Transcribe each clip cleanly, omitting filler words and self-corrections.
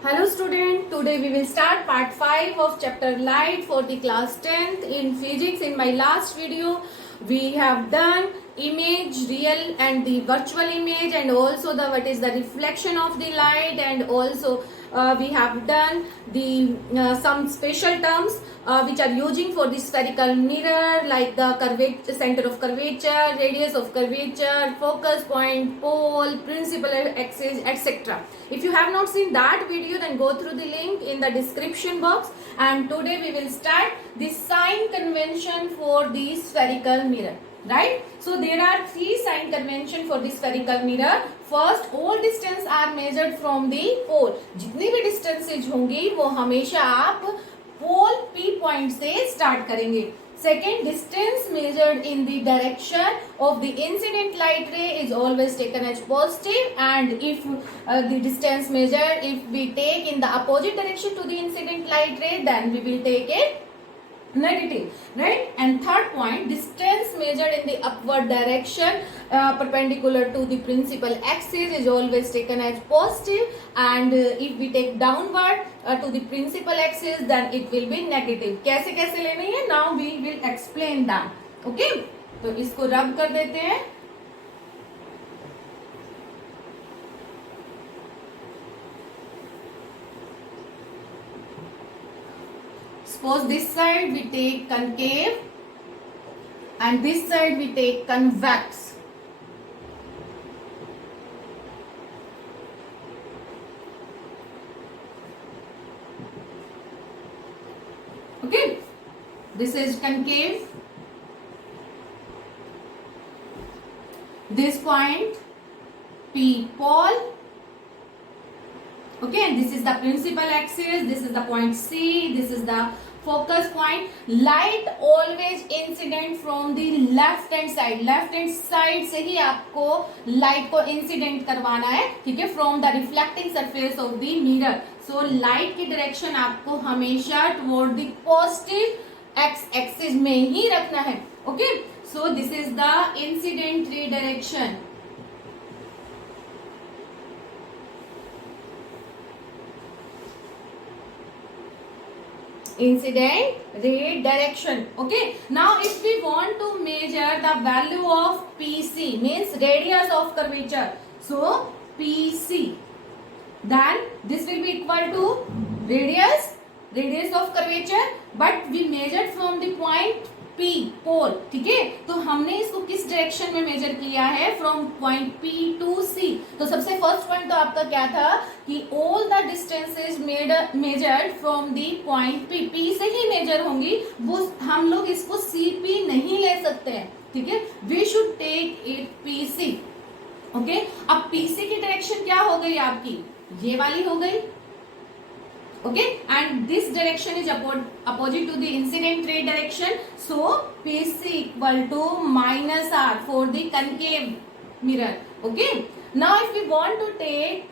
Hello student, today we will start part 5 of chapter light for the class 10th in physics. In my last video we have done image, real and the virtual image, and also the what is the reflection of the light, and also we have done the some special terms which are using for the spherical mirror, like the curvature, center of curvature, radius of curvature, focus point, pole, principal axis, etc. If you have not seen that video, then go through the link in the description box. And today we will start the sign convention for the spherical mirror. Right? So there are three sign convention for the spherical mirror. First, all distance are measured from the pole. जितनी भी distances होंगी वो हमेशा आप पोल P point से start करेंगे. Second, distance measured in the direction of the incident light ray is always taken as positive, and if the distance measured, if we take in the opposite direction to the incident light ray, then we will take it negative, right? And third point, distance measured in the upward direction perpendicular to the principal axis is always taken as positive, and if we take downward to the principal axis, then it will be negative. कैसे कैसे लेनी है? Now we will explain that. Okay? तो इसको रब कर देते हैं. Suppose this side we take concave and this side we take convex. Okay, this is concave. This point P pole. Okay, and this is the principal axis, this is the point C, this is the focus point. Light always incident from the left hand side. Left hand side से ही आपको light को incident करवाना है, ठीक है, from the reflecting surface of the mirror. So light की direction आपको हमेशा toward the positive x axis में ही रखना है. Okay, so this is the incident ray direction. Incident ray direction. Okay, now if we want to measure the value of PC, means radius of curvature, so PC, then this will be equal to radius of curvature, but we measured from the point P pole. ठीक है, तो हमने इसको किस direction में major किया है? From point P to C. तो सबसे फर्स्ट पॉइंट तो आपका क्या था कि all the distances measured from the point P से ही मेजर होंगी, वो हम लोग इसको CP नहीं ले सकते हैं. ठीक है, we should take it PC. Okay, अब PC की डायरेक्शन क्या हो गई आपकी? ये वाली हो गई. Okay, and this direction is opposite to the incident ray direction, so PC equal to minus R for the concave mirror. Okay, now if we want to take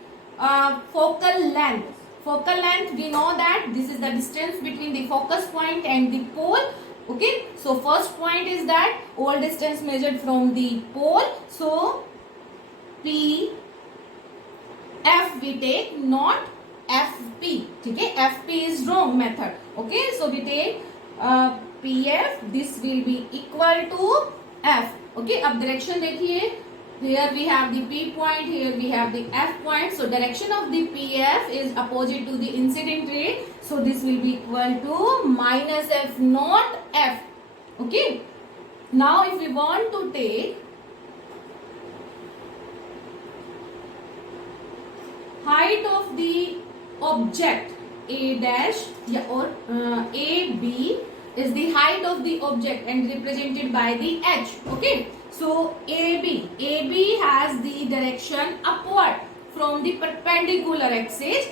focal length, we know that this is the distance between the focus point and the pole. Okay, so first point is that all distance measured from the pole, so P F we take, not FP. ठीक है, FP is wrong method. Okay, so we take PF. This will be equal to F. Okay, अब direction देखिए. Here we have the P point, here we have the F point. So direction of the PF is opposite to the incident ray. So this will be equal to minus F, not F. Okay. Now if we want to take height of the object A dash or AB is the height of the object and represented by the H. Okay, so AB has the direction upward from the perpendicular axis,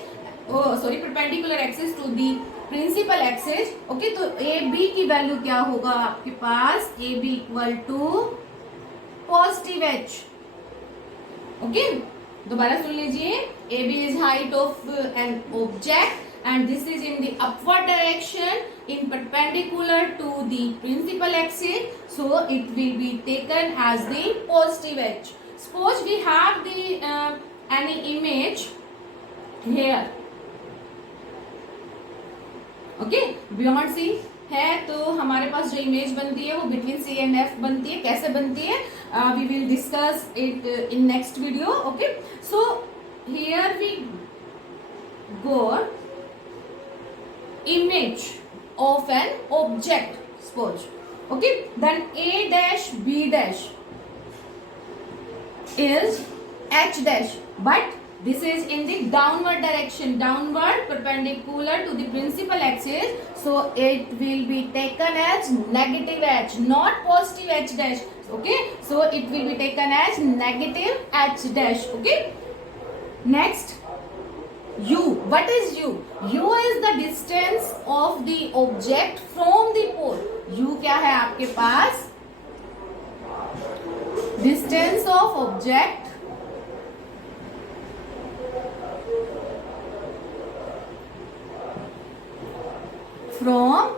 perpendicular axis to the principal axis. Okay, तो AB की value क्या होगा आपके पास? AB equal to positive H. Okay, दोबारा सुन लीजिए. AB is height of an object and this is in the upward direction in perpendicular to the principal axis, so it will be taken as the positive H. Suppose we have the any image here. Okay, beyond C है तो हमारे पास जो image बनती है वो between C and F बनती है. कैसे बनती है we will discuss it in next video. Okay, so here we go image of an object, suppose. Okay, then a dash b dash is h dash, but this is in the downward direction, downward perpendicular to the principal axis, so it will be taken as negative h, not positive h dash. Okay, so it will be taken as negative h dash. Okay, next u. What is u? u is the distance of the object from the pole. u क्या है आपके पास? distance of object from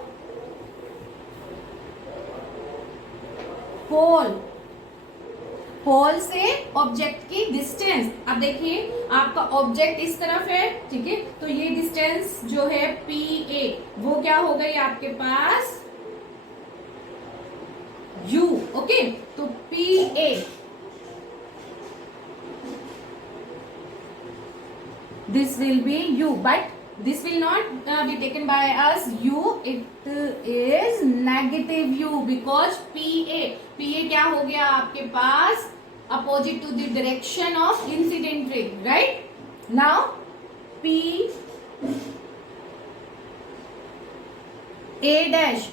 pole. पोल से object की distance. अब देखिए आपका object इस तरफ है, ठीक है, तो ये डिस्टेंस जो है पी ए वो क्या हो गई आपके पास यू. ओके, तो P A this will be u, but this will not be taken by us u, it is negative u because pa क्या हो गया आपके पास opposite to the direction of incident ray, right? now p a dash,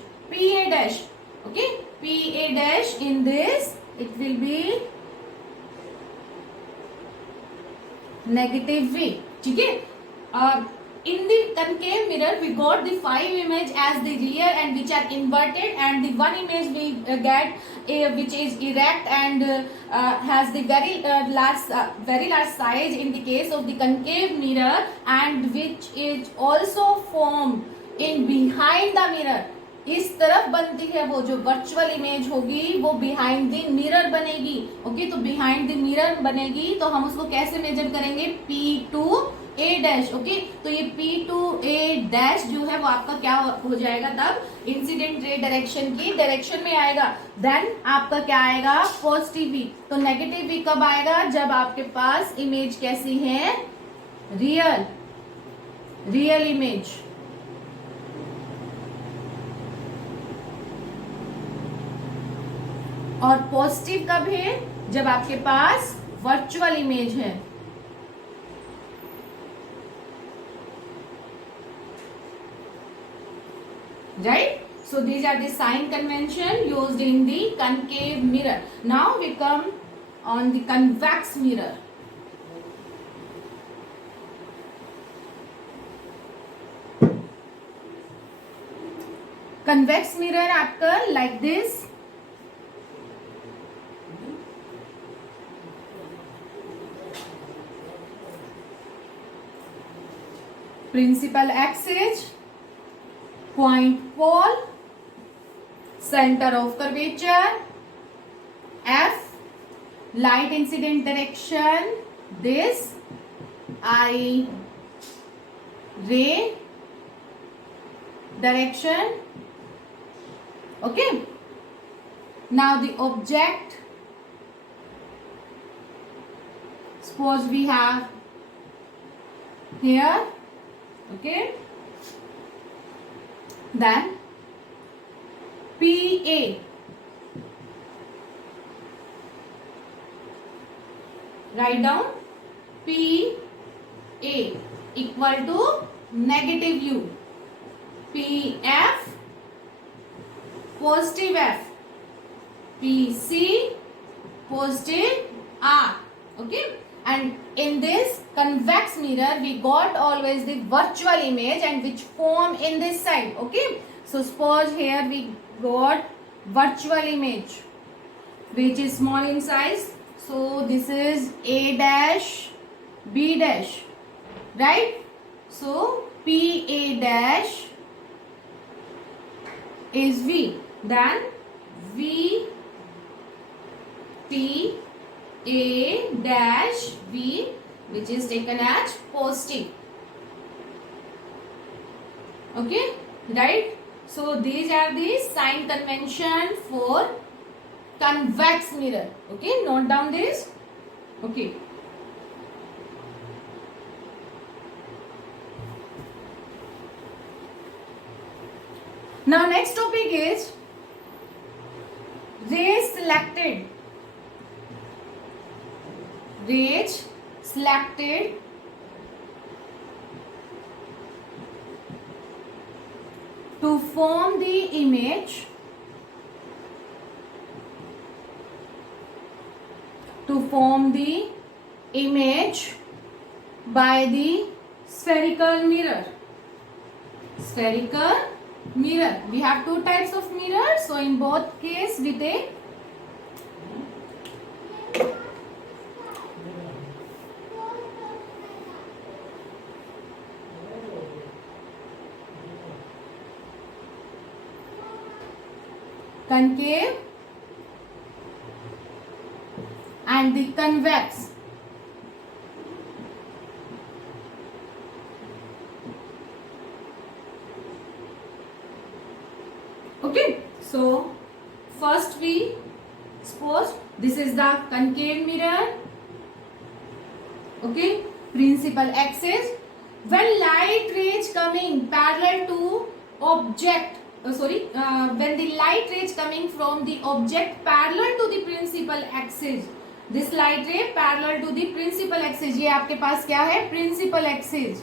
okay, p a dash in this it will be negative v. ठीक है, in the concave mirror we got the 5 image as the rear and which are inverted, and the one image we get which is erect and has the very large size in the case of the concave mirror, and which is also formed in behind the mirror. इस तरफ बनती है वो जो virtual image होगी वो behind the mirror बनेगी. Okay, तो बिहाइंड द मिरर बनेगी तो हम उसको कैसे मेजर करेंगे? P2A dash. ओके, तो ये P2A डैश जो है वो आपका क्या हो जाएगा तब इंसिडेंट रे डायरेक्शन की डायरेक्शन में आएगा. देन आपका क्या आएगा? Positive V. तो नेगेटिव V कब आएगा? जब आपके पास इमेज कैसी है? Real image. और पॉजिटिव कब है? जब आपके पास वर्चुअल इमेज है. right? So these are the sign convention used in the concave mirror. Now we come on the convex mirror. Convex mirror आपका like this. Principal axis, point pole, center of curvature, F, light incident direction, this, I, ray direction. Okay. Now the object, suppose we have here. Okay, then PA, write down PA equal to negative U, PF positive F, PC positive R. Okay, and in this convex mirror we got always the virtual image and which form in this side. Okay, so suppose here we got virtual image which is small in size, so this is A dash B dash, right? So PA dash is V, then V T A dash V, which is taken as positive. Okay, right? So these are the sign convention for convex mirror. Okay, note down this. Okay. Now next topic is rays selected. Rays selected to form the image, by the spherical mirror. Spherical mirror. We have two types of mirror. So in both case we take concave and the convex. Okay, so first we suppose this is the concave mirror. Okay, principal axis. When light rays coming parallel to object, when the light rays coming from the object parallel to the principal axis, this light ray parallel to the principal axis, ये आपके पास क्या है, principal axis.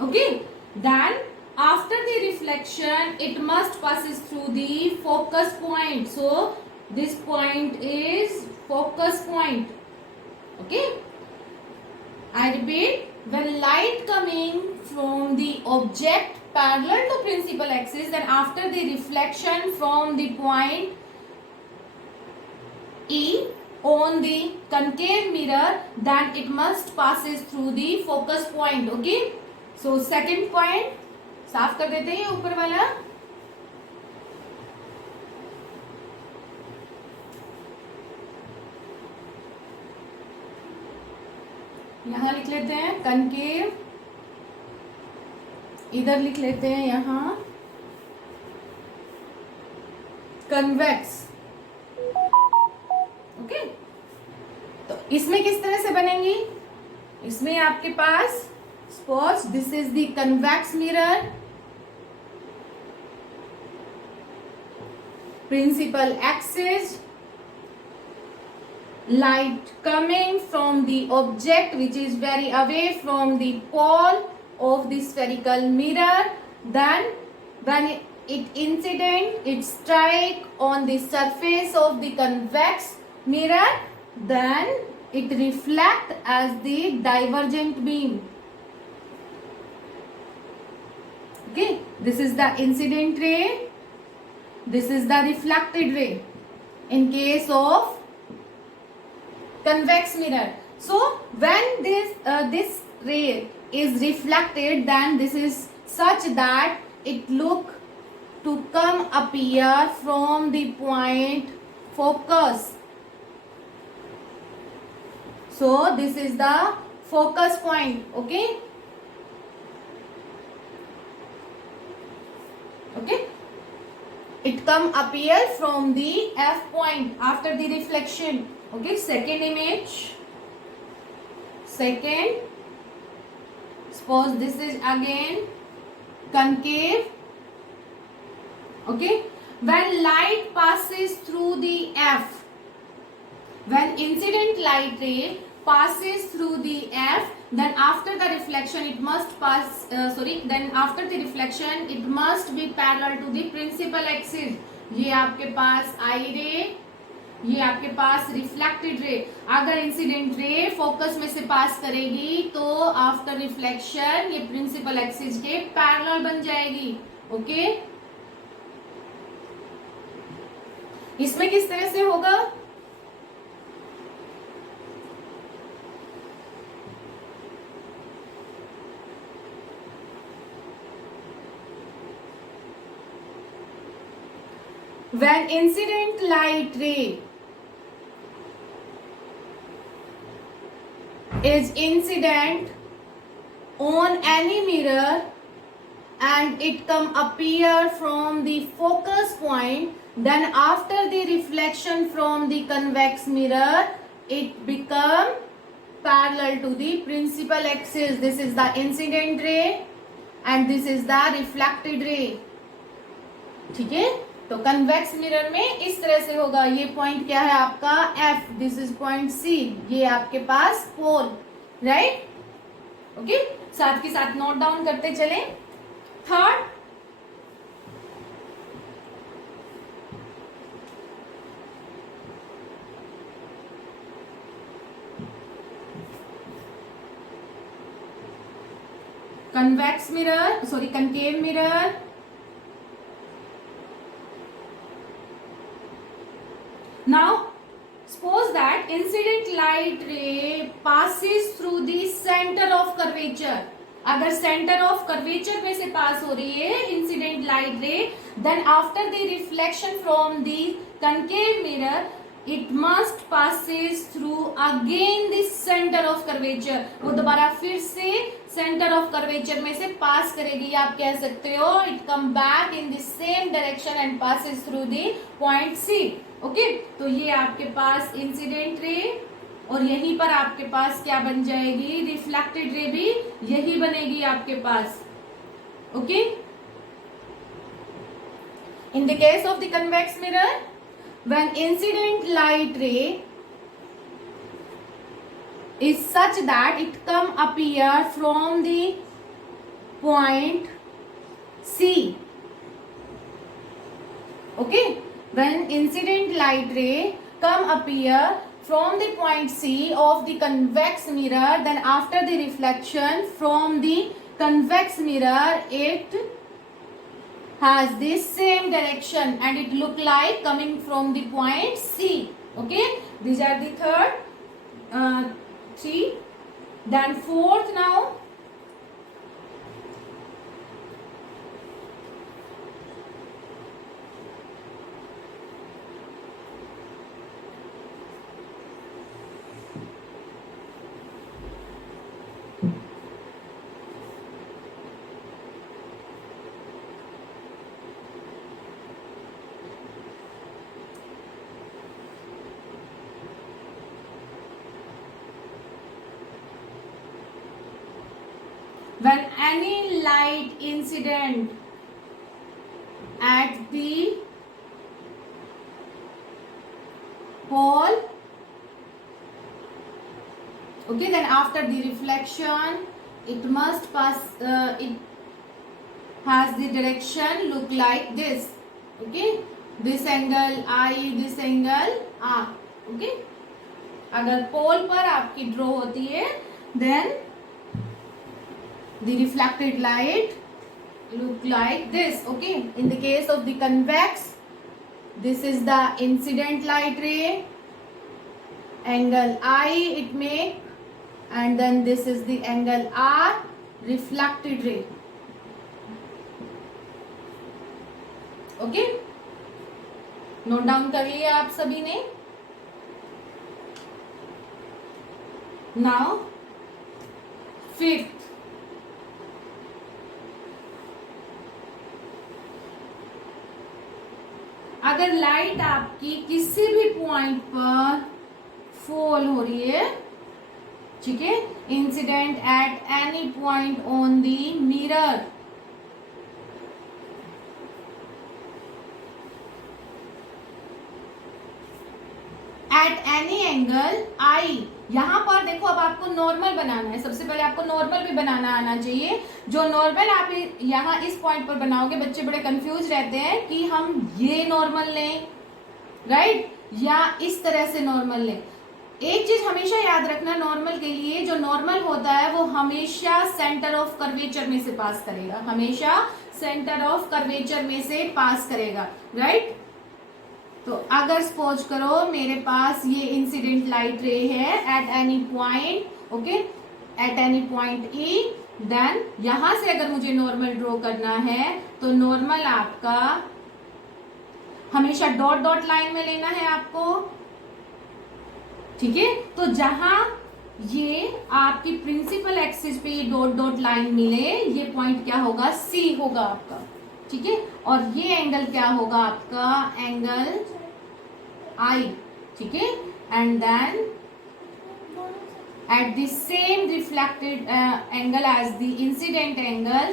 Okay, then after the reflection it must passes through the focus point. So this point is focus point. Okay, I repeat, when light coming from the object parallel to principal axis, then after the reflection from the point E on the concave mirror, then it must passes through the focus point. Okay, so second point साफ कर देते हैं ऊपर वाला. यहां लिख लेते हैं कनकेव, इधर लिख लेते हैं यहां कन्वेक्स. ओके, तो इसमें किस तरह से बनेंगी, इसमें आपके पास suppose this is the convex mirror, principal axis, light coming from the object which is very away from the pole of the spherical mirror, then when it incident, it strike on the surface of the convex mirror, then it reflect as the divergent beam. Okay, this is the incident ray, this is the reflected ray in case of convex mirror. So when this ray is reflected, then this is such that it look to come appear from the point focus. So this is the focus point. Okay, okay, it come appear from the F point after the reflection. Okay, second image, second, suppose this is again concave. Okay, when light passes through the F, when incident light ray passes through the F, then after the reflection it must pass then after the reflection it must be parallel to the principal axis. ये आपके पास आई रे, ये आपके पास reflected ray. अगर incident ray focus में से पास करेगी तो आफ्टर रिफ्लेक्शन ये प्रिंसिपल एक्सिस के पैरेलल बन जाएगी. ओके, इसमें किस तरह से होगा, when incident light ray is incident on any mirror and it come appear from the focus point, then after the reflection from the convex mirror it become parallel to the principal axis. This is the incident ray and this is the reflected ray. ठीक है, तो convex mirror में इस तरह से होगा. ये point क्या है आपका F, this is point C, ये आपके पास पोल, राइट. ओके, साथ के साथ नोट डाउन करते चले. Third, convex mirror, sorry, concave mirror. Now, suppose that incident light ray passes through the center of curvature. अगर सेंटर ऑफ कर्वेचर में से पास हो रही है incident light ray, then after the reflection from the concave mirror it must passes through again this centre of curvature. वो दोबारा फिर से सेंटर ऑफ कर्वेचर में से पास करेगी. आप कह सकते हो it come back in the same direction and passes through the point C. Okay, तो ये आपके पास इंसिडेंट रे और यहीं पर आपके पास क्या बन जाएगी, रिफ्लेक्टेड रे भी यही बनेगी आपके पास. Okay, in the case of the convex mirror, when incident light ray is such that it come appear from the point C. Okay, when incident light ray come appear from the point C of the convex mirror, then after the reflection from the convex mirror it has this same direction and it look like coming from the point C. Okay, these are the third three. Then fourth now, when any light incident at the pole, okay, then after the reflection it must pass, it has the direction look like this. Okay, this angle I, this angle R. Okay, अगर पोल पर आपकी draw होती है then the reflected light look like this. Okay, in the case of the convex, this is the incident light ray, angle I it make, and then this is the angle R, reflected ray. Okay, note down कर लिया आप सभी ने. Now fifth, अगर light आपकी किसी भी point पर फॉल हो रही है, ठीक है, incident at any point on the mirror, at any angle I. यहां पर देखो, अब आपको नॉर्मल बनाना है. सबसे पहले आपको नॉर्मल भी बनाना आना चाहिए. जो नॉर्मल आप यहाँ इस पॉइंट पर बनाओगे, बच्चे बड़े कंफ्यूज रहते हैं कि हम ये नॉर्मल लें, राइट, या इस तरह से नॉर्मल लें. एक चीज हमेशा याद रखना, नॉर्मल के लिए जो नॉर्मल होता है वो हमेशा सेंटर ऑफ कर्वेचर में से पास करेगा, हमेशा सेंटर ऑफ कर्वेचर में से पास करेगा, राइट. तो अगर सपोज करो मेरे पास ये इंसिडेंट लाइट रे है at any point, okay, at any point E, देन यहां से अगर मुझे नॉर्मल ड्रॉ करना है तो नॉर्मल आपका हमेशा डॉट डॉट लाइन में लेना है आपको, ठीक है. तो जहां ये आपकी प्रिंसिपल एक्सिस पे ये डॉट डॉट लाइन मिले, ये पॉइंट क्या होगा, सी होगा आपका, ठीक है। और ये एंगल क्या होगा आपका, एंगल आई, ठीक है। And then at the same reflected angle as the incident angle,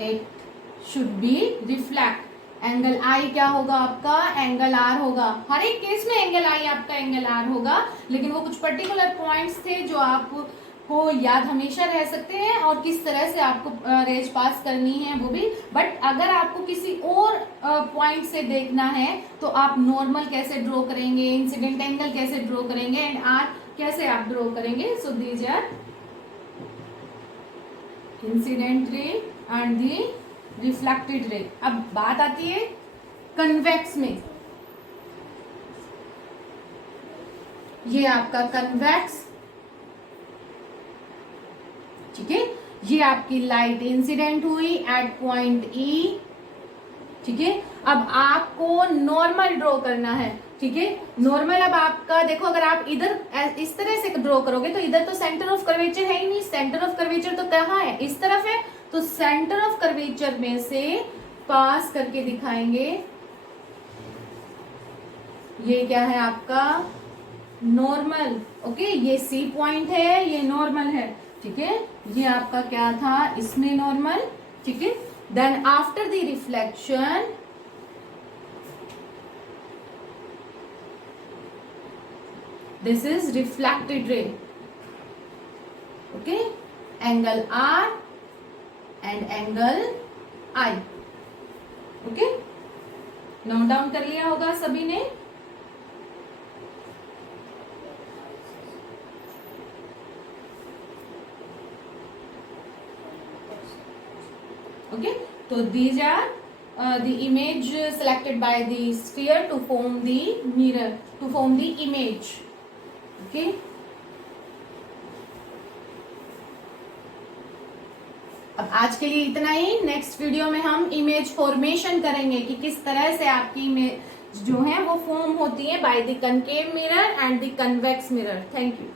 it should be reflect. Angle I क्या होगा आपका, एंगल आर होगा। हर एक केस में एंगल आई आपका एंगल आर होगा, लेकिन वो कुछ पर्टिकुलर पॉइंट्स थे जो आपको याद हमेशा रह सकते हैं और किस तरह से आपको रेज पास करनी है वो भी। बट अगर आपको किसी और पॉइंट से देखना है तो आप नॉर्मल कैसे ड्रॉ करेंगे, इंसिडेंट एंगल कैसे ड्रॉ करेंगे एंड आर कैसे आप ड्रॉ करेंगे। So these are incident ray and the reflected ray. अब बात आती है कन्वेक्स में, ये आपका कन्वेक्स, ठीक है। ये आपकी लाइट इंसिडेंट हुई एट पॉइंट ई, ठीक है। अब आपको नॉर्मल ड्रॉ करना है, ठीक है। नॉर्मल अब आपका देखो, अगर आप इधर इस तरह से ड्रॉ करोगे तो इधर तो सेंटर ऑफ कर्वेचर है ही नहीं, सेंटर ऑफ कर्वेचर तो कहाँ है, इस तरफ है। तो सेंटर ऑफ कर्वेचर में से पास करके दिखाएंगे, ये क्या है आपका नॉर्मल, ओके। ये सी पॉइंट है, ये नॉर्मल है, ठीक है। ये आपका क्या था, इसमें नॉर्मल, ठीक है। Then after the reflection this is reflected ray, okay. Angle R and angle I, okay. Note down कर लिया होगा सभी ने। Okay, so these are the image selected by the sphere to form the mirror, to form the image. Okay. अब आज के लिए इतना ही। नेक्स्ट वीडियो में हम इमेज फॉर्मेशन करेंगे कि किस तरह से आपकी इमेज जो है वो फॉर्म होती है by the concave mirror and the convex mirror. Thank you.